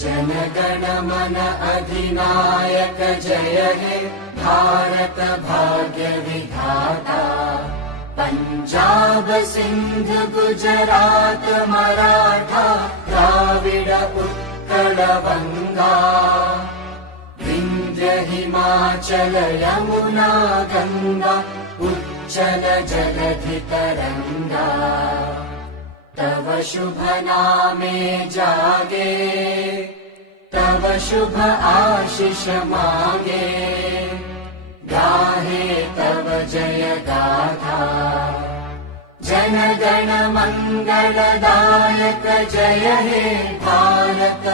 जनगण मन अधिनायक जय हे भारत भाग्य विधाता। पंजाब सिंध गुजरात मराठा द्राविड उत्कल बंगा। विंध्य हिमाचल यमुना गंगा उच्चल जलधि तरंगा। तव शुभ नामे जागे तव शुभ आशीष मागे। गाहे तव जय गाथा जनगण मंगलदायक जय हे भारत।